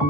哇！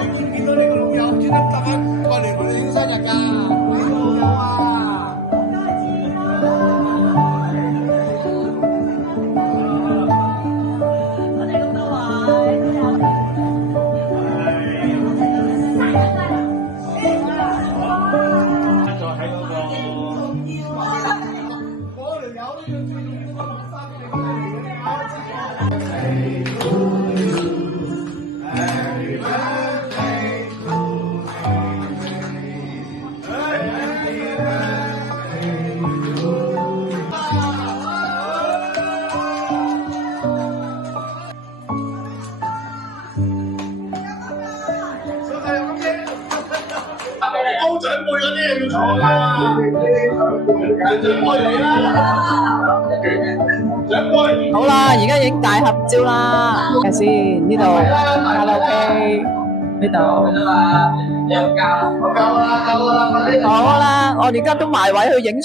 你見唔見到呢個老友專登搭翻過嚟我哋慶生日㗎？呢個老友啊！我哋咁多位，再喺嗰個，我條友呢個最重要嗰個攞衫俾佢嚟嘅，高長輩嗰啲要坐啦，長輩嚟啦，長輩。好啦，而家影大合照啦，睇下先呢度卡拉 OK 呢度。夠啦，夠啦，好啦，我哋而家都埋位去影。